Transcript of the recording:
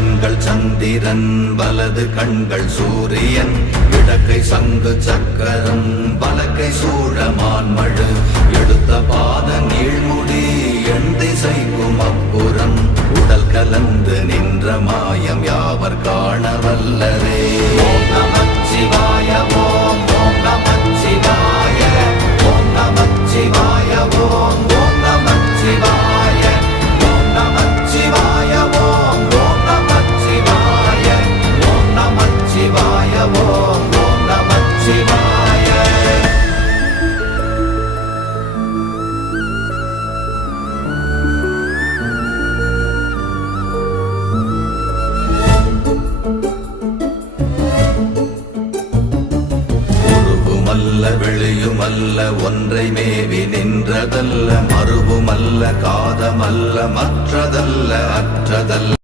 கண்கள் சந்திரன் வலது கண்கள் சூரியன் இடக்கை சங்கு சக்கரம் வலக்கை சூழமான் மழு எடுத்த பாத நீழ்முடி எண் திசைக்கும் அப்புறம் உடல் கலந்து நின்ற மாயம் யாவர் காண வல்லரே. ஓம் நமச்சிவாய ஓம் ஓம் நமச்சிவாய ஓம் நமச்சிவாய ஓம் ஓம் நமச்சிவாய ஓம் நமச்சிவாய ஓம் ஓம் நமச்சிவாய ஓம் நமச்சிவாய ஓம் ஓம் நமச்சிவாய. உருவுமல்ல வெளியுமல்ல ஒன்றை மேவி நின்றதல்ல மறுவுமல்ல காதமல்ல மற்றதல்ல அற்றதல்ல